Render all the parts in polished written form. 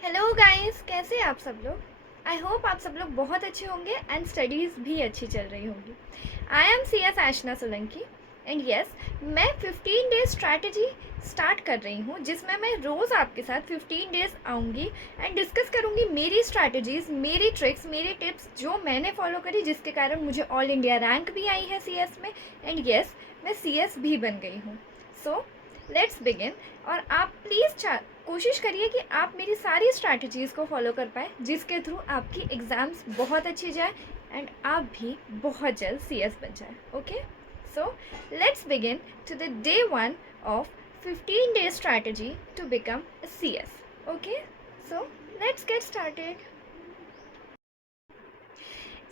Hello guys, कैसे हैं आप सब लोग। आई होप आप सब लोग बहुत अच्छे होंगे एंड स्टडीज़ भी अच्छी चल रही होंगी। I am C S Aashna Solanki and yes, मैं 15 डेज स्ट्रैटेजी स्टार्ट कर रही हूँ जिसमें मैं रोज़ आपके साथ 15 डेज आऊँगी एंड डिस्कस करूँगी मेरी स्ट्रैटेजीज़, मेरी ट्रिक्स, मेरी टिप्स जो मैंने फॉलो करी जिसके कारण मुझे ऑल इंडिया रैंक भी आई है सी एस में एंड यस, मैं सी एस भी बन गई हूँ। सो लेट्स बिगिन। और आप प्लीज़ कोशिश करिए कि आप मेरी सारी स्ट्रैटेजीज़ को फॉलो कर पाएँ जिसके थ्रू आपकी एग्ज़ाम्स बहुत अच्छी जाए एंड आप भी बहुत जल्द सी एस बन जाए। Okay, so let's begin to the day 1 of 15 days strategy to become a C S. Okay, so let's get started.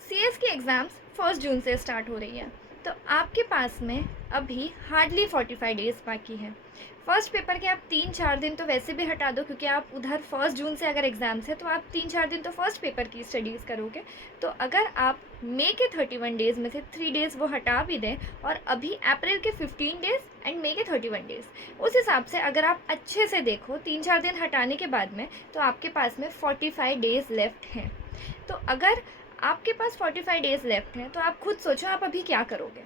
C S की एग्ज़ाम्स 1 जून से स्टार्ट हो रही है, तो आपके पास में अभी हार्डली 45 डेज़ बाकी हैं। फर्स्ट पेपर के आप 3-4 दिन तो वैसे भी हटा दो, क्योंकि आप उधर 1 जून से अगर एग्ज़ाम्स है तो आप 3-4 दिन तो फर्स्ट पेपर की स्टडीज़ करोगे। तो अगर आप मई के 31 डेज़ में से 3 डेज़ वो हटा भी दें और अभी अप्रैल के 15 डेज़ एंड मई के 31 डेज़, उस हिसाब से अगर आप अच्छे से देखो 3-4 दिन हटाने के बाद में, तो आपके पास में 45 डेज़ लेफ्ट हैं। तो अगर आपके पास 45 डेज़ लेफ्ट हैं तो आप खुद सोचो आप अभी क्या करोगे।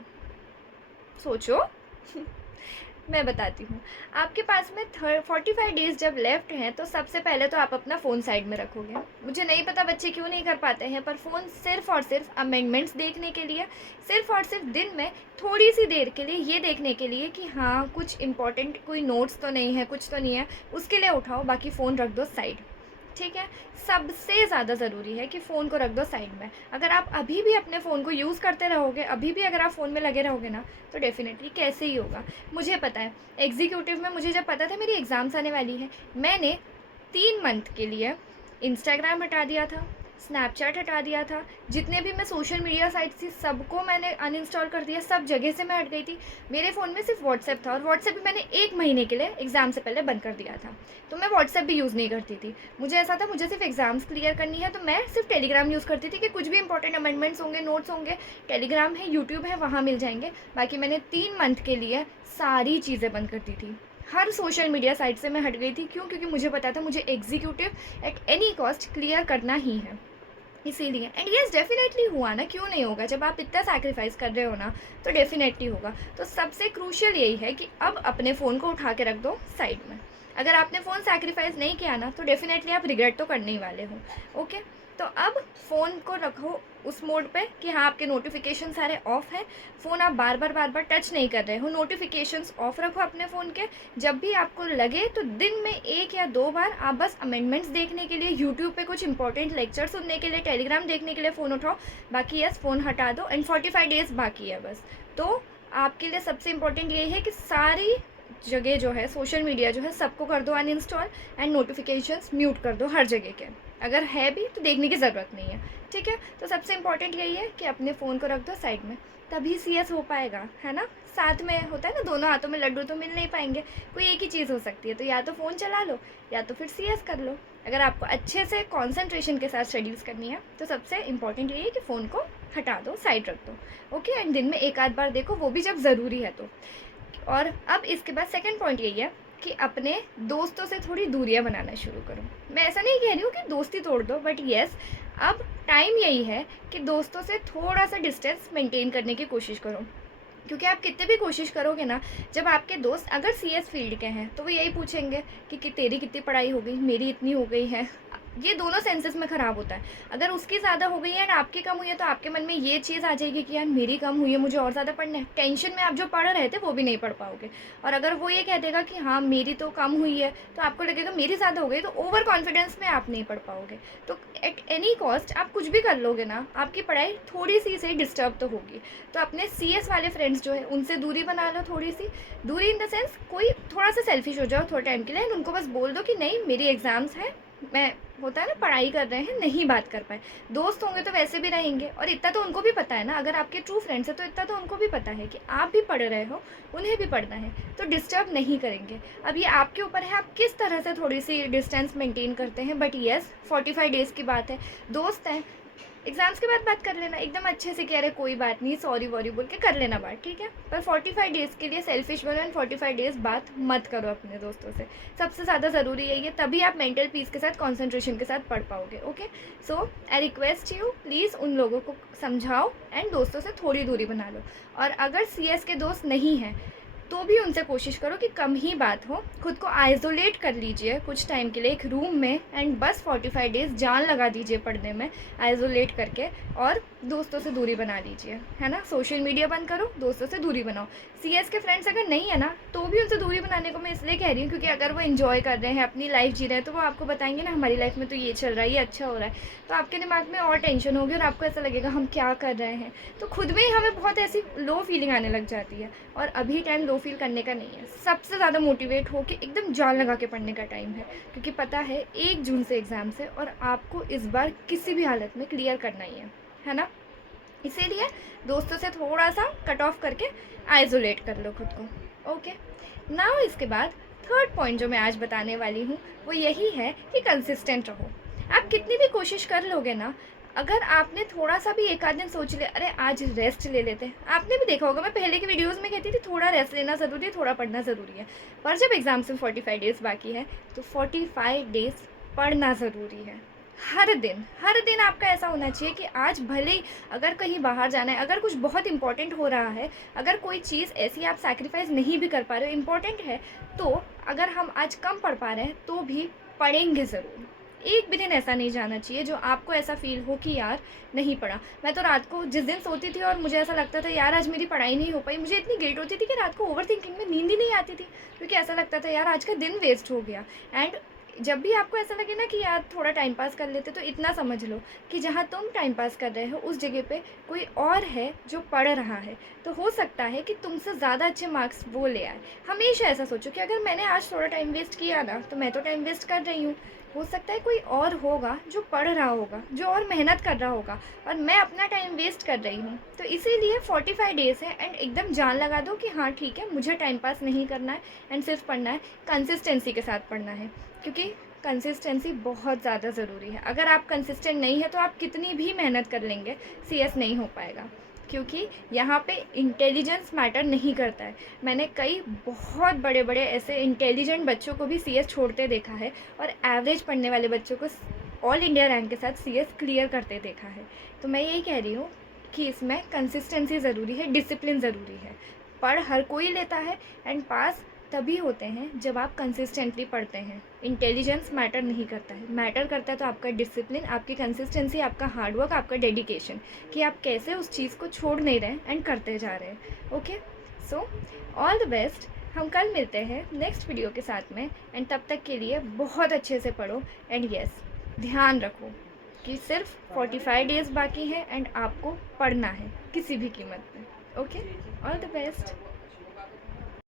सोचो। मैं बताती हूँ। आपके पास में 45 डेज़ जब लेफ्ट हैं तो सबसे पहले तो आप अपना फ़ोन साइड में रखोगे। मुझे नहीं पता बच्चे क्यों नहीं कर पाते हैं, पर फ़ोन सिर्फ़ और सिर्फ अमेंडमेंट्स देखने के लिए, सिर्फ़ और सिर्फ दिन में थोड़ी सी देर के लिए, ये देखने के लिए कि हाँ कुछ इंपॉर्टेंट कोई नोट्स तो नहीं है, कुछ तो नहीं है, उसके लिए उठाओ। बाकी फ़ोन रख दो साइड। ठीक है, सबसे ज़्यादा ज़रूरी है कि फ़ोन को रख दो साइड में। अगर आप अभी भी अपने फ़ोन को यूज़ करते रहोगे, अभी भी अगर आप फ़ोन में लगे रहोगे ना, तो डेफ़िनेटली कैसे ही होगा। मुझे पता है, एग्जीक्यूटिव में मुझे जब पता था मेरी एग्ज़ाम्स आने वाली है, मैंने 3 मंथ के लिए इंस्टाग्राम हटा दिया था, स्नैपचैट हटा दिया था, जितने भी मैं सोशल मीडिया साइट्स थी सबको मैंने अनइंस्टॉल कर दिया, सब जगह से मैं हट गई थी। मेरे फ़ोन में सिर्फ व्हाट्सएप था और व्हाट्सएप भी मैंने 1 महीने के लिए एग्ज़ाम से पहले बंद कर दिया था। तो मैं व्हाट्सएप भी यूज़ नहीं करती थी। मुझे ऐसा था मुझे सिर्फ एग्ज़ाम्स क्लियर करनी है, तो मैं सिर्फ टेलीग्राम यूज़ करती थी कि कुछ भी इंपॉर्टेंट अमेंडमेंट्स होंगे, नोट्स होंगे, टेलीग्राम है, यूट्यूब है, वहाँ मिल जाएंगे। बाकी मैंने 3 मंथ के लिए सारी चीज़ें बंद कर दी थी। हर सोशल मीडिया साइट से मैं हट गई थी। क्यों? क्योंकि मुझे पता था मुझे executive at any cost clear करना ही है, इसीलिए। एंड येस, डेफिनेटली हुआ ना, क्यों नहीं होगा। जब आप इतना सैक्रिफाइस कर रहे हो ना, तो डेफिनेटली होगा। तो सबसे क्रूशियल यही है कि अब अपने फ़ोन को उठा के रख दो साइड में। अगर आपने फ़ोन सैक्रिफाइस नहीं किया ना, तो डेफिनेटली आप रिग्रेट तो करने ही वाले हो। ओके, तो अब फ़ोन को रखो उस मोड पे कि हाँ आपके नोटिफिकेशन सारे ऑफ हैं, फ़ोन आप बार बार टच नहीं कर रहे हो, नोटिफिकेशंस ऑफ रखो अपने फ़ोन के। जब भी आपको लगे तो दिन में 1 या 2 बार आप बस अमेंडमेंट्स देखने के लिए, यूट्यूब पे कुछ इंपॉर्टेंट लेक्चर सुनने के लिए, टेलीग्राम देखने के लिए फ़ोन उठाओ। बाकी यस, फ़ोन हटा दो एंड 45 डेज़ बाकी है बस। तो आपके लिए सबसे इम्पोर्टेंट यही है कि सारी जगह जो है, सोशल मीडिया जो है, सबको कर दो अनइंस्टॉल एंड नोटिफिकेशंस म्यूट कर दो हर जगह के। अगर है भी तो देखने की ज़रूरत नहीं है। ठीक है, तो सबसे इम्पॉर्टेंट यही है कि अपने फ़ोन को रख दो साइड में, तभी सी एस हो पाएगा, है ना। साथ में होता है ना, दोनों हाथों में लड्डू तो मिल नहीं पाएंगे, कोई एक ही चीज़ हो सकती है। तो या तो फ़ोन चला लो या तो फिर सी एस कर लो। अगर आपको अच्छे से कॉन्सेंट्रेशन के साथ स्टडीज़ करनी है तो सबसे इम्पॉर्टेंट यही है कि फ़ोन को हटा दो, साइड रख दो। ओके, एंड दिन में 1 आध बार देखो, वो भी जब ज़रूरी है तो। और अब इसके बाद सेकंड पॉइंट यही है कि अपने दोस्तों से थोड़ी दूरियां बनाना शुरू करो। मैं ऐसा नहीं कह रही हूँ कि दोस्ती तोड़ दो, बट येस, अब टाइम यही है कि दोस्तों से थोड़ा सा डिस्टेंस मेंटेन करने की कोशिश करो। क्योंकि आप कितने भी कोशिश करोगे ना, जब आपके दोस्त अगर सी एस फील्ड के हैं तो वो यही पूछेंगे कि तेरी कितनी पढ़ाई हो गई, मेरी इतनी हो गई है। ये दोनों सेंसेस में ख़राब होता है। अगर उसकी ज़्यादा हो गई है और आपकी कम हुई है, तो आपके मन में ये चीज़ आ जाएगी कि यार मेरी कम हुई है, मुझे और ज़्यादा पढ़ना है। टेंशन में आप जो पढ़ रहे थे वो भी नहीं पढ़ पाओगे। और अगर वो ये कह देगा कि हाँ मेरी तो कम हुई है, तो आपको लगेगा मेरी ज़्यादा हो गई, तो ओवर कॉन्फिडेंस में आप नहीं पढ़ पाओगे। तो एट एनी कॉस्ट आप कुछ भी कर लोगे ना, आपकी पढ़ाई थोड़ी सी से डिस्टर्ब तो होगी। तो अपने सी एस वाले फ्रेंड्स जो है उनसे दूरी बना लो, थोड़ी सी दूरी इन द सेंस, कोई थोड़ा सा सेल्फिश हो जाओ थोड़े टाइम के लिए, उनको बस बोल दो कि नहीं मेरी एग्ज़ाम्स हैं, मैं, होता है ना, पढ़ाई कर रहे हैं, नहीं बात कर पाए। दोस्त होंगे तो वैसे भी रहेंगे, और इतना तो उनको भी पता है ना, अगर आपके ट्रू फ्रेंड्स है तो इतना तो उनको भी पता है कि आप भी पढ़ रहे हो, उन्हें भी पढ़ना है, तो डिस्टर्ब नहीं करेंगे। अब ये आपके ऊपर है आप किस तरह से थोड़ी सी डिस्टेंस मेंटेन करते हैं। बट येस, 45 डेज़ की बात है, दोस्त हैं, एग्ज़ाम्स के बाद बात कर लेना एकदम अच्छे से कि अरे कोई बात नहीं, सॉरी वॉरी बोल के कर लेना बात, ठीक है। पर 45 डेज़ के लिए सेल्फिश बनो एंड 45 डेज़ बात मत करो अपने दोस्तों से। सबसे ज़्यादा ज़रूरी है ये, तभी आप मेंटल पीस के साथ, कॉन्सेंट्रेशन के साथ पढ़ पाओगे। Okay, so I request you, please उन लोगों को समझाओ एंड दोस्तों से थोड़ी दूरी बना लो। और अगर CS के दोस्त नहीं हैं तो भी उनसे कोशिश करो कि कम ही बात हो, खुद को आइसोलेट कर लीजिए कुछ टाइम के लिए एक रूम में एंड बस 45 डेज़ जान लगा दीजिए पढ़ने में, आइसोलेट करके, और दोस्तों से दूरी बना लीजिए, है ना। सोशल मीडिया बंद करो, दोस्तों से दूरी बनाओ। CS के फ्रेंड्स अगर नहीं है ना तो भी उनसे दूरी बनाने को मैं इसलिए कह रही हूँ क्योंकि अगर वो इन्जॉय कर रहे हैं, अपनी लाइफ जी रहे हैं, तो वो आपको बताएंगे ना हमारी लाइफ में तो ये चल रहा है, ये अच्छा हो रहा है, तो आपके दिमाग में और टेंशन होगी और आपको ऐसा लगेगा हम क्या कर रहे हैं, तो खुद में ही हमें बहुत ऐसी लो फीलिंग आने लग जाती है। और अभी टाइम लो फील करने का नहीं है, सबसे ज़्यादा मोटिवेट होकर एकदम जान लगा के पढ़ने का टाइम है, क्योंकि पता है 1 जून से एग्ज़ाम्स है और आपको इस बार किसी भी हालत में क्लियर करना ही है ना। इसीलिए दोस्तों से थोड़ा सा कट ऑफ करके आइसोलेट कर लो खुद को। ओके, नाउ इसके बाद थर्ड पॉइंट जो मैं आज बताने वाली हूँ वो यही है कि कंसिस्टेंट रहो। आप कितनी भी कोशिश कर लोगे ना, अगर आपने थोड़ा सा भी एक आध दिन सोच लिया अरे आज रेस्ट ले लेते हैं, आपने भी देखा होगा मैं पहले की वीडियोस में कहती थी थोड़ा रेस्ट लेना ज़रूरी है, थोड़ा पढ़ना ज़रूरी है, पर जब एग्ज़ाम से 45 डेज़ बाकी है तो 45 डेज़ पढ़ना ज़रूरी है। हर दिन आपका ऐसा होना चाहिए कि आज भले ही अगर कहीं बाहर जाना है, अगर कुछ बहुत इंपॉर्टेंट हो रहा है, अगर कोई चीज़ ऐसी आप सैक्रिफाइस नहीं भी कर पा रहे हो, इंपॉर्टेंट है, तो अगर हम आज कम पढ़ पा रहे हैं तो भी पढ़ेंगे ज़रूर। एक भी दिन ऐसा नहीं जाना चाहिए जो आपको ऐसा फ़ील हो कि यार नहीं पढ़ा। मैं तो रात को जिस दिन सोती थी और मुझे ऐसा लगता था यार आज मेरी पढ़ाई नहीं हो पाई, मुझे इतनी गिल्ट होती थी कि रात को ओवरथिंकिंग में नींद ही नहीं आती थी, क्योंकि ऐसा लगता था यार आज का दिन वेस्ट हो गया। एंड जब भी आपको ऐसा लगे ना कि यार थोड़ा टाइम पास कर लेते, तो इतना समझ लो कि जहाँ तुम टाइम पास कर रहे हो उस जगह पे कोई और है जो पढ़ रहा है, तो हो सकता है कि तुमसे ज़्यादा अच्छे मार्क्स वो ले आए। हमेशा ऐसा सोचो कि अगर मैंने आज थोड़ा टाइम वेस्ट किया ना तो मैं तो टाइम वेस्ट कर रही हूँ, हो सकता है कोई और होगा जो पढ़ रहा होगा, जो और मेहनत कर रहा होगा, और मैं अपना टाइम वेस्ट कर रही हूँ। तो इसीलिए 45 डेज़ है एंड एकदम जान लगा दो कि हाँ ठीक है, मुझे टाइम पास नहीं करना है एंड सिर्फ पढ़ना है, कंसिस्टेंसी के साथ पढ़ना है, क्योंकि कंसिस्टेंसी बहुत ज़्यादा ज़रूरी है। अगर आप कंसिस्टेंट नहीं है तो आप कितनी भी मेहनत कर लेंगे, CS नहीं हो पाएगा, क्योंकि यहाँ पे इंटेलिजेंस मैटर नहीं करता है। मैंने कई बहुत बड़े बड़े ऐसे इंटेलिजेंट बच्चों को भी CS छोड़ते देखा है और एवरेज पढ़ने वाले बच्चों को ऑल इंडिया रैंक के साथ CS क्लियर करते देखा है। तो मैं यही कह रही हूँ कि इसमें कंसिस्टेंसी ज़रूरी है, डिसिप्लिन ज़रूरी है। पढ़ हर कोई लेता है एंड पास तभी होते हैं जब आप कंसिस्टेंटली पढ़ते हैं। इंटेलिजेंस मैटर नहीं करता है, मैटर करता है तो आपका डिसिप्लिन, आपकी कंसिस्टेंसी, आपका हार्डवर्क, आपका डेडिकेशन, कि आप कैसे उस चीज़ को छोड़ नहीं रहे एंड करते जा रहे हैं। Okay, so all the best. हम कल मिलते हैं नेक्स्ट वीडियो के साथ में, एंड तब तक के लिए बहुत अच्छे से पढ़ो एंड यस, ध्यान रखो कि सिर्फ 45 डेज़ बाकी है एंड आपको पढ़ना है किसी भी कीमत पे। Okay, all the best.